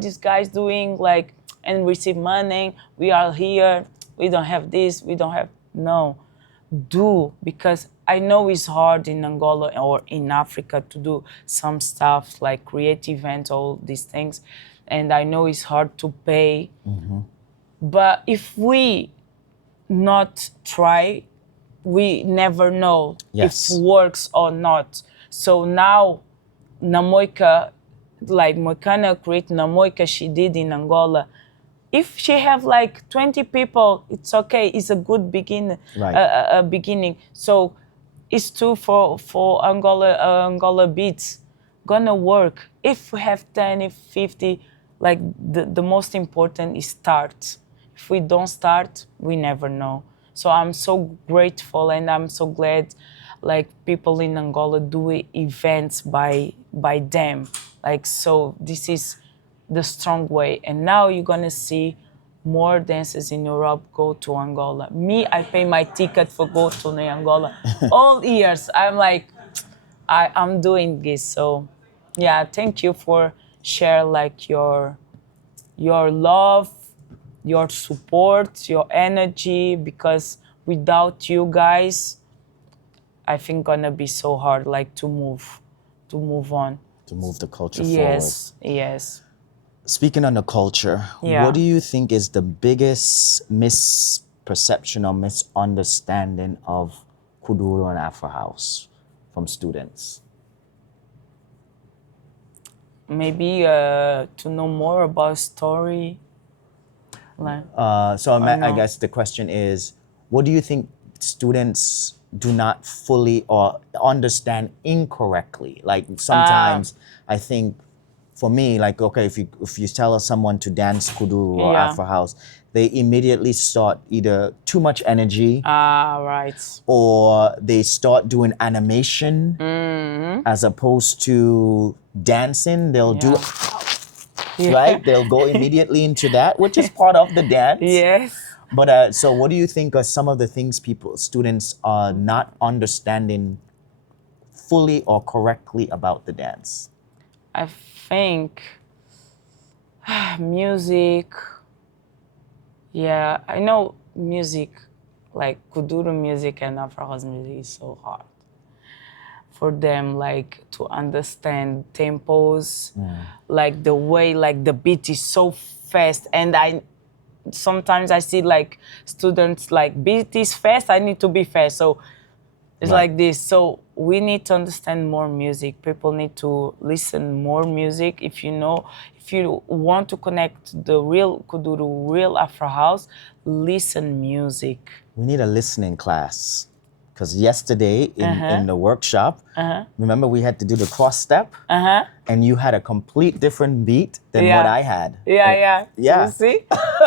this guy's doing like and receive money. We are here. We don't have this. We don't have no. Do because I know it's hard in Angola or in Africa to do some stuff like create events, all these things, and I know it's hard to pay. But if we not try, we never know Yes. if works or not. So now, Namoika, like Moikana create Namoika, she did in Angola. If she have like 20 people, it's okay. It's a good Right. beginning. So it's too for Angola beats gonna work. If we have 10, if 50, like the most important is start. If we don't start, we never know. So I'm so grateful and I'm so glad like people in Angola do events by them. Like so this is the strong way. And now you're gonna see more dancers in Europe go to Angola. Me, I pay my ticket for go to Angola. All years, I'm like, I'm doing this. So, yeah, thank you for share like your love, your support, your energy. Because without you guys, I think gonna be so hard like to move on. To move the culture Yes, forward. yes. Speaking on the culture, Yeah. what do you think is the biggest misperception or misunderstanding of Kuduro and Afro House from students? Maybe to know more about story. Like, I guess the question is, what do you think students do not fully or understand incorrectly? Like sometimes I think for me, like, okay, if you tell someone to dance Kuduro or Yeah. Afro House, they immediately start either too much energy right. or they start doing animation as opposed to dancing. They'll do, right? They'll go immediately into that, which is part of the dance. Yes. But so what do you think are some of the things students are not understanding fully or correctly about the dance? I think music. Yeah, I know music, like Kuduro music and Afrohouse music is so hard for them, like to understand tempos, like the way, like the beat is so fast, and sometimes I see like students like beat is fast, I need to be fast, so it's Right. like this. So we need to understand more music. People need to listen more music. If you want to connect the real Kuduro, real Afro House, listen music. We need a listening class. Because yesterday in the workshop, remember we had to do the cross step? And you had a complete different beat than what I had. Yeah. Yeah. You see?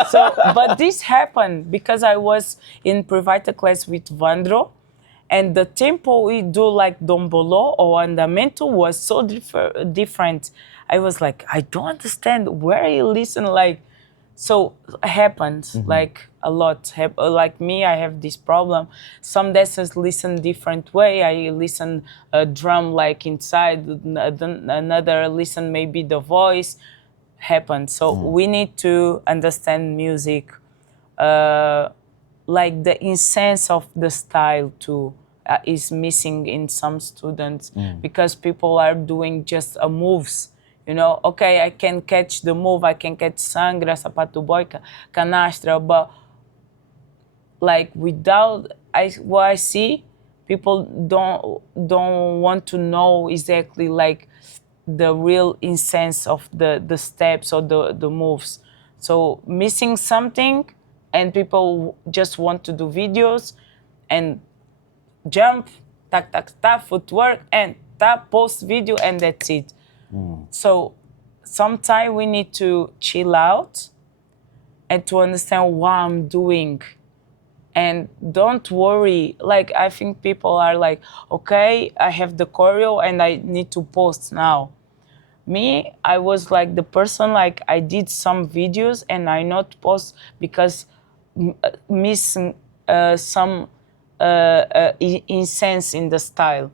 So, but this happened because I was in private class with Vandro, and the tempo we do like Dombolo or Andamento was so different. I was like, I don't understand where you listen like. So it happened like a lot. Like me, I have this problem. Some dancers listen different way. I listen a drum like inside, another listen maybe the voice. Happens. So we need to understand music, like the essence of the style too. Is missing in some students because people are doing just moves. Okay, I can catch the move, I can catch sangra, sapato boy, canastra, but like without what I see, people don't want to know exactly like the real essence of the steps or the moves. So missing something, and people just want to do videos and jump, tac tac tac, footwork, and tap post video, and that's it. So sometimes we need to chill out and to understand what I'm doing. And don't worry, like I think people are like, okay, I have the choreo and I need to post now. Me, I was like the person, like I did some videos and I not post because missing some incense in the style.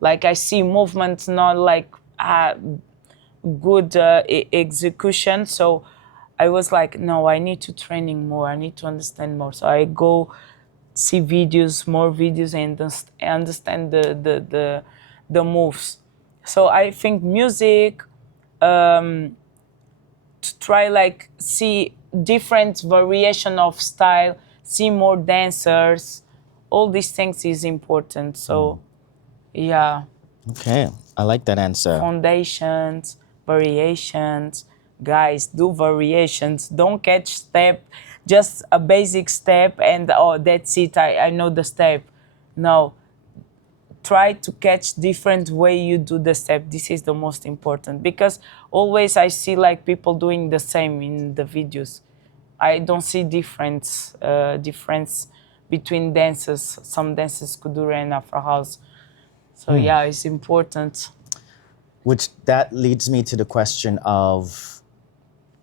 Like I see movements not like good execution. So I was like, no, I need to training more. I need to understand more. So I go see videos, more videos, and understand the moves. So I think music, to try like see different variation of style, see more dancers, all these things is important. So yeah, Okay, I like that answer. foundations, variations. Guys, do variations. Don't catch step, just a basic step and oh, that's it. I know the step. No, try to catch different way you do the step. This is the most important, because always I see like people doing the same in the videos. I don't see difference between dances. Some dances Kuduro and Afrohouse. So yeah, it's important. Which that leads me to the question of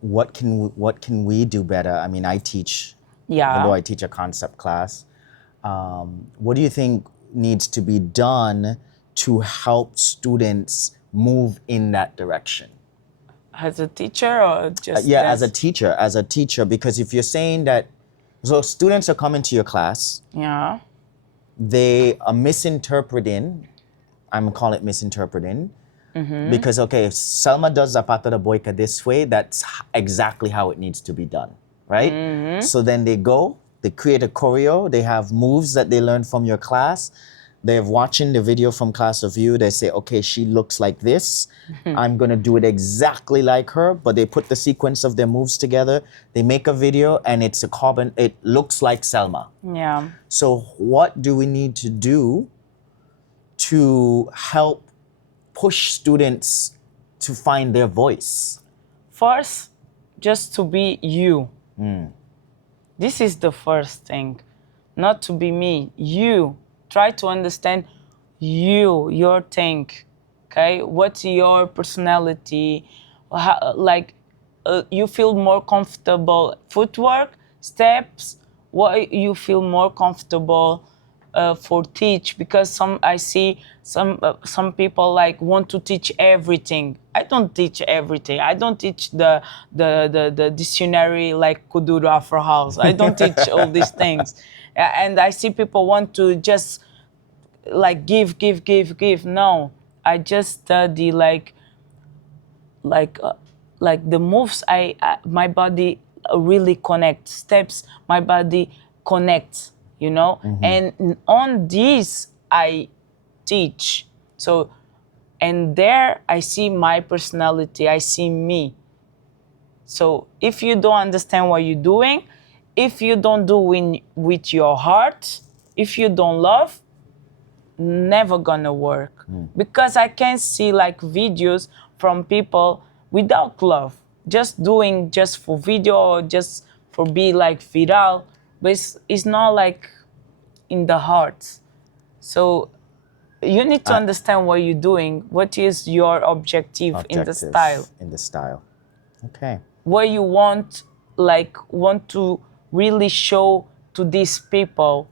what can we do better? I mean, I teach, Yeah. even though I teach a concept class. What do you think needs to be done to help students move in that direction? As a teacher or just Yeah, dance? as a teacher, because if you're saying that, so students are coming to your class, Yeah. they are misinterpreting. I'm calling it misinterpreting. Because, okay, if Selma does Zapata de Boica this way, that's exactly how it needs to be done, right? So then they go, they create a choreo, they have moves that they learned from your class. They're watching the video from class of you, they say, okay, she looks like this. I'm gonna do it exactly like her, but they put the sequence of their moves together, they make a video, and it's a carbon, it looks like Selma. Yeah. So what do we need to do to help push students to find their voice? First, just to be you. This is the first thing. Not to be me. You. Try to understand you, your thing. Okay? What's your personality? How, like, you feel more comfortable. Footwork, steps, what you feel more comfortable for teach, because I see some people like want to teach everything. I don't teach everything. I don't teach the dictionary like Kuduro Afro House. I don't teach all these things. And I see people want to just like give. No, I just study like uh, like the moves. My body really connect steps. My body connects, you know. And on this I teach. So, and there I see my personality. I see me. So if you don't understand what you're doing, if you don't do with your heart, if you don't love, never gonna work. Because I can see like videos from people without love, just doing just for video or just for be like viral, but it's not like in the heart. So you need to understand what you're doing, what is your objective in the style, In the style. Okay. what you want, like want to really show to these people,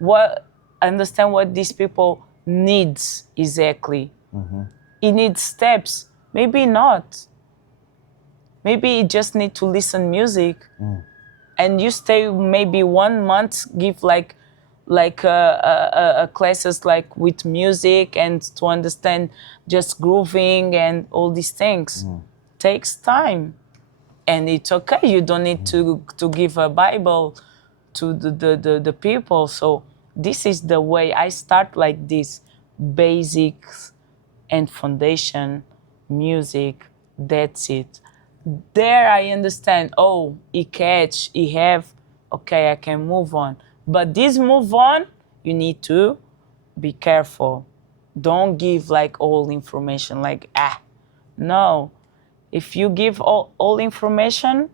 what understand what these people needs exactly. It needs steps, maybe not, maybe you just need to listen music. And you stay maybe 1 month, give like classes like with music and to understand just grooving and all these things. Takes time. And it's okay. You don't need to give a Bible to the people. So this is the way I start, like this basics and foundation music. That's it. There I understand, oh, he catch, he have, okay, I can move on. But this move on, you need to be careful. Don't give like all information, like, no. If you give all information,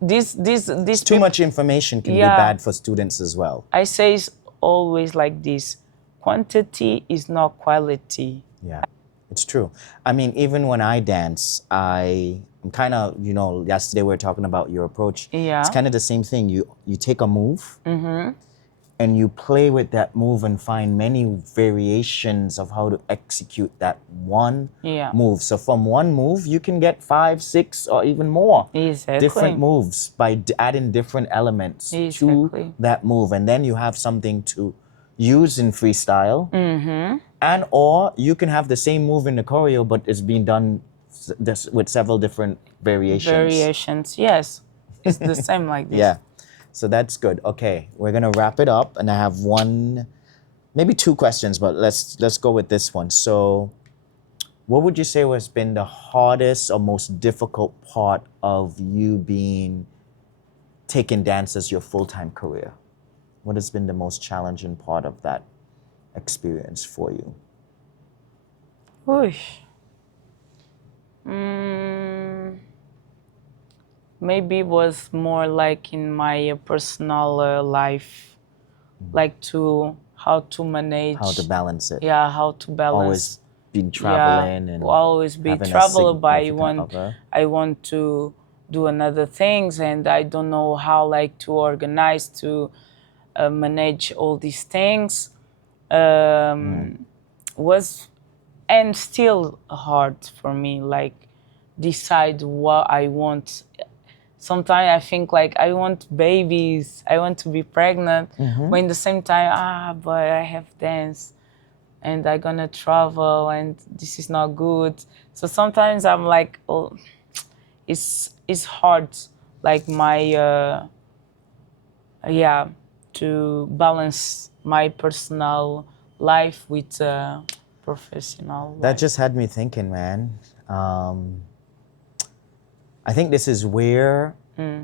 this Too much information can be bad for students as well. I say it's always like this. Quantity is not quality. Yeah, it's true. I mean, even when I dance, I'm kind of, yesterday we were talking about your approach. Yeah. It's kind of the same thing. You take a move and you play with that move and find many variations of how to execute that one move. So from one move, you can get 5, 6, or even more different moves by adding different elements to that move. And then you have something to use in freestyle. And or you can have the same move in the choreo, but it's being done with several different variations. Yes. It's the same like this. Yeah. So that's good. Okay, we're gonna wrap it up, and I have one, maybe 2 questions, but let's go with this one. So, what would you say has been the hardest or most difficult part of you taking dance as your full-time career? What has been the most challenging part of that experience for you? Maybe it was more like in my personal life, like how to manage. How to balance it. Yeah, how to balance. Always been traveling and always be traveling, but I want to do another things, and I don't know how like to organize to manage all these things. Was and still hard for me, like decide what I want. Sometimes I think like I want babies, I want to be pregnant, but in the same time, but I have dance and I'm gonna travel and this is not good. So sometimes I'm like, oh, it's hard, like my, to balance my personal life with professional life. That just had me thinking, man. I think this is where, I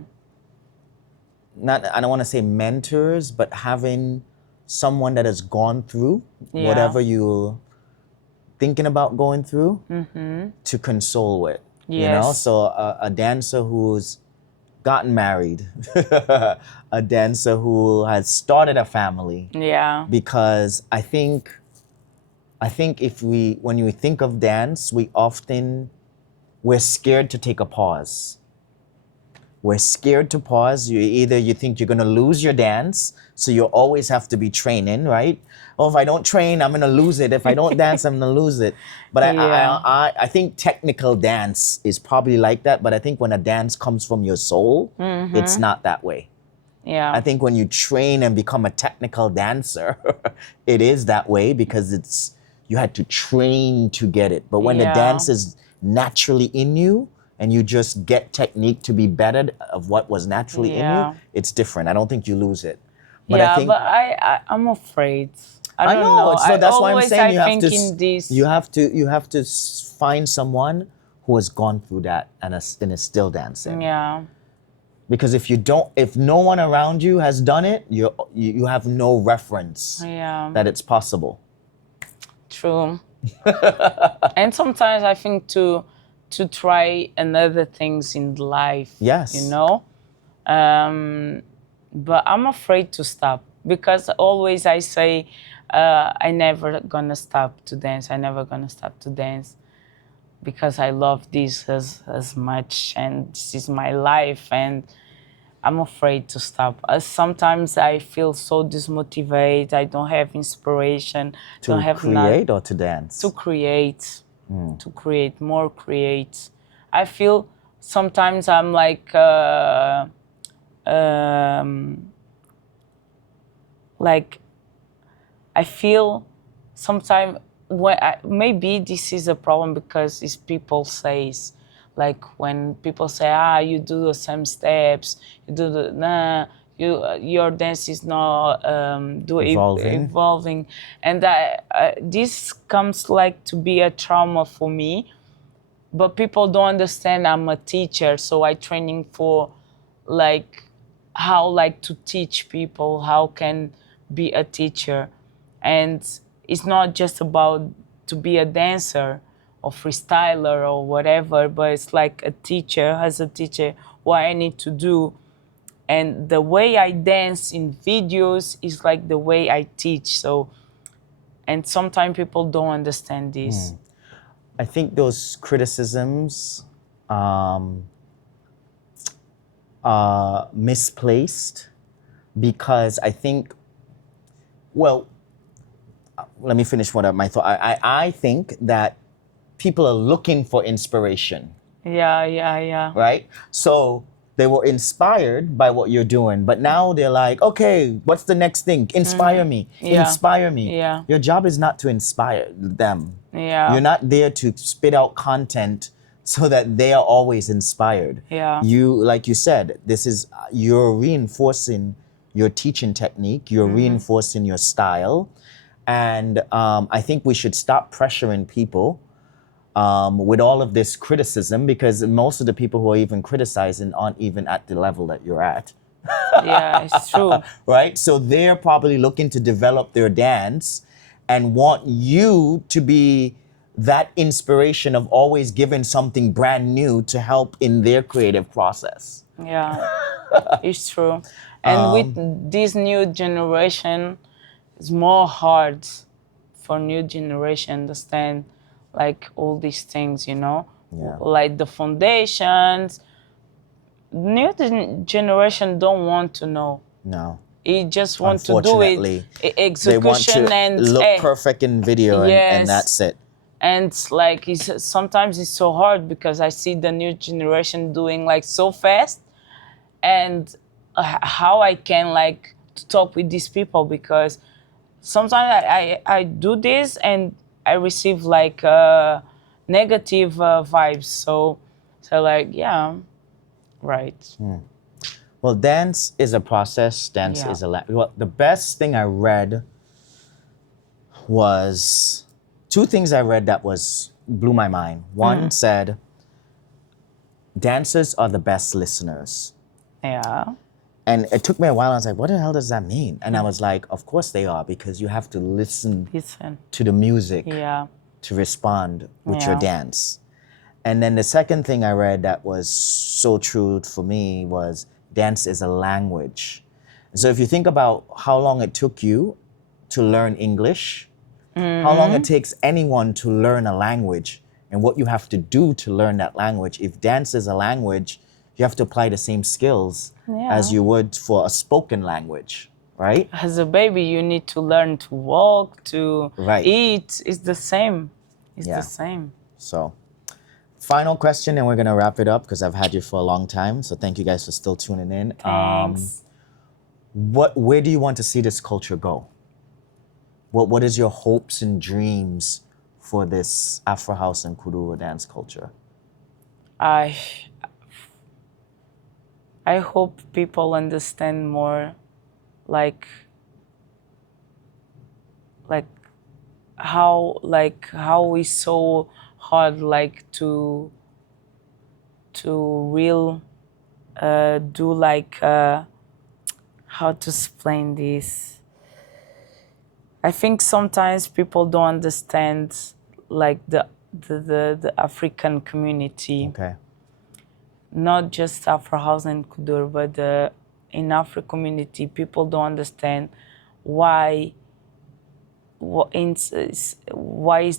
don't want to say mentors, but having someone that has gone through whatever you're thinking about going through to console with. So a dancer who's gotten married, a dancer who has started a family. Yeah. Because I think when you think of dance, we're scared to take a pause. We're scared to pause. You think you're gonna lose your dance, so you always have to be training, right? Oh, if I don't train, I'm gonna lose it. If I don't dance, I'm gonna lose it. But I think technical dance is probably like that, but I think when a dance comes from your soul, it's not that way. Yeah. I think when you train and become a technical dancer, it is that way because you had to train to get it. But when the dance is naturally in you and you just get technique to be better of what was naturally in you, it's different. I don't think you lose it. But I'm afraid. I don't know. know. So that's why I'm saying you have to find someone who has gone through that and is still dancing. Yeah. Because if no one around you has done it, you have no reference that it's possible. True. And sometimes I think to try another things in life. Yes. But I'm afraid to stop because always I say I never gonna stop to dance. I never gonna stop to dance because I love this as much and this is my life and I'm afraid to stop. Sometimes I feel so dismotivated. I don't have inspiration. To create or to dance? To create. To create, more create. I feel sometimes I'm like I feel sometimes maybe this is a problem because it's people says, Like when people say, you do the same steps, you do the, your dance is not evolving. And this comes like to be a trauma for me, but people don't understand I'm a teacher, so I training for like how like to teach people how can be a teacher. And it's not just about to be a dancer or freestyler or whatever, but it's like a teacher, as a teacher, what I need to do. And the way I dance in videos is like the way I teach. So, and sometimes people don't understand this. I think those criticisms are misplaced because I think, well, let me finish my thought. I think that people are looking for inspiration. Yeah. Right? So they were inspired by what you're doing, but now they're like, okay, what's the next thing? Inspire me. Yeah. Inspire me. Yeah. Your job is not to inspire them. Yeah. You're not there to spit out content so that they are always inspired. Yeah. You, like you said, you're reinforcing your teaching technique, you're reinforcing your style. And I think we should stop pressuring people with all of this criticism, because most of the people who are even criticizing aren't even at the level that you're at. Yeah, it's true. Right? So they're probably looking to develop their dance and want you to be that inspiration of always giving something brand new to help in their creative process. Yeah, it's true. And with this new generation, it's more hard for new generation understand like all these things, you know? Yeah. Like the foundations. New generation don't want to know. No. It just want to do it. Execution they want to and look perfect in video, yes. and that's it. And like sometimes it's so hard because I see the new generation doing like so fast, and how I can like talk with these people, because sometimes I do this and I receive like negative vibes. So like, yeah, right. Well, dance is a process. Dance is well, the best thing I read was two things I read that blew my mind. One said, dancers are the best listeners. Yeah. And it took me a while. I was like, what the hell does that mean? And I was like, of course they are, because you have to listen to the music to respond with your dance. And then the second thing I read that was so true for me was, dance is a language. So if you think about how long it took you to learn English, how long it takes anyone to learn a language, and what you have to do to learn that language. If dance is a language, you have to apply the same skills as you would for a spoken language, right? As a baby, you need to learn to walk, to eat. It's the same. It's the same. So, final question, and we're gonna wrap it up because I've had you for a long time. So thank you guys for still tuning in. Thanks. Where do you want to see this culture go? What is your hopes and dreams for this Afro House and Kuduro dance culture? I hope people understand more, like how it's so hard, like to real do like how to explain this. I think sometimes people don't understand like the African community. Okay. Not just Afro House and Kuduro, but in Afro community, people don't understand why is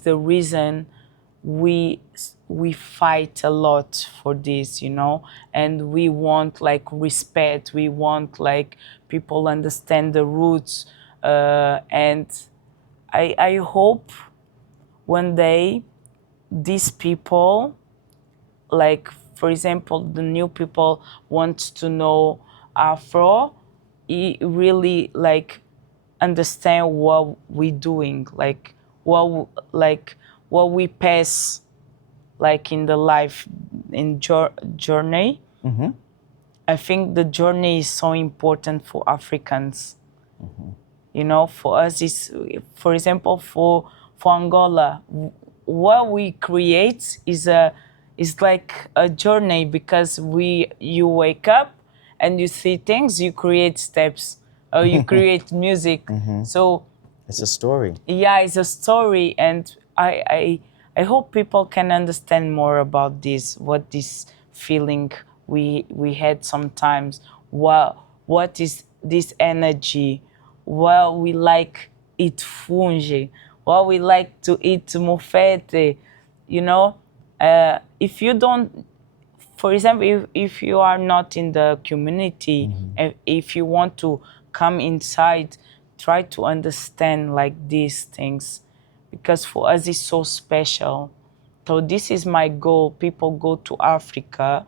the reason we fight a lot for this, you know, and we want like respect, we want like people understand the roots, and I hope one day these people, like for example, the new people want to know Afro, really like understand what we're doing, like what we pass like in the life, in journey. I think the journey is so important for Africans. You know, for us, is, for example, for Angola, what we create is like a journey, because you wake up and you see things, you create steps, or you create music. So It's a story. yeah, it's a story, and I hope people can understand more about this, what this feeling we had sometimes. What is this energy? Well, we like eat fungi. Well, we like to eat mufete. You know, if you don't, for example, if you are not in the community, if you want to come inside, try to understand like these things, because for us it's so special. So this is my goal. People go to Africa.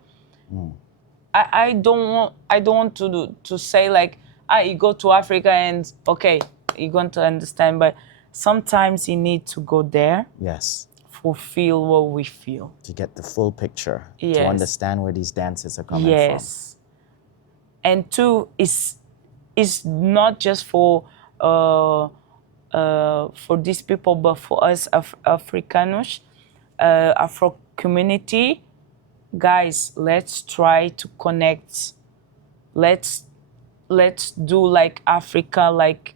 I don't want to say like, you go to Africa and okay, you're going to understand, but sometimes you need to go there, Yes. fulfill what we feel. To get the full picture. To Yes. understand where these dances are coming Yes. And two is not just for these people, but for us Africanos, Afro community. Guys, let's try to connect. Let's do like Africa, like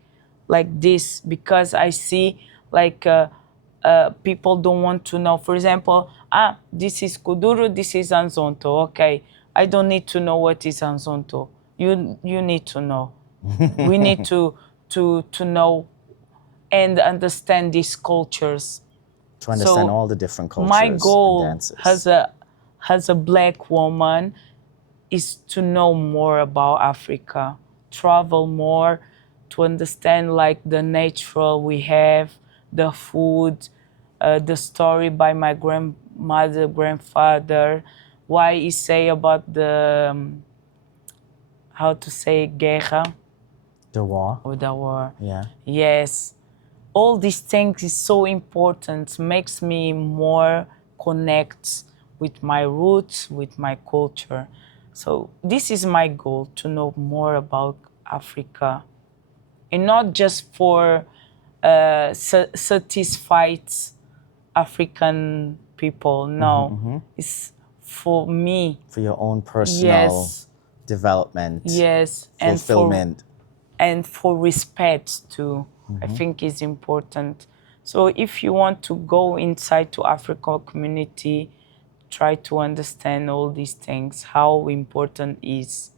this, because I see like people don't want to know. For example, this is Kuduro, this is Anzonto. Okay, I don't need to know what is Anzonto. You need to know. We need to know and understand these cultures. To understand So all the different cultures my and goal dances. as a black woman is to know more about Africa, travel more, to understand like the natural we have, the food, the story by my grandmother, grandfather, why he say about the how to say guerra The war. or the war. Yeah. Yes, all these things is so important, makes me more connect with my roots, with my culture. So this is my goal, to know more about Africa, and not just for satisfied African people. No, it's for me. For your own personal Yes, development. yes, Fulfillment. and for respect too. I think is important. So if you want to go inside to Africa community, try to understand all these things, how important is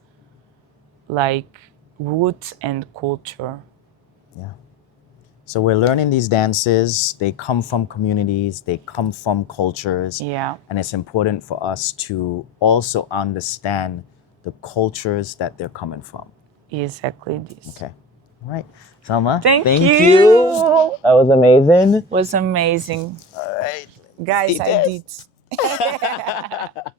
like roots and culture. Yeah. So we're learning these dances. They come from communities. They come from cultures. Yeah. And it's important for us to also understand the cultures that they're coming from. Exactly this. Okay. All right. Selma, Thank you. you. That was amazing. Was amazing. All right. Guys, See I this. did.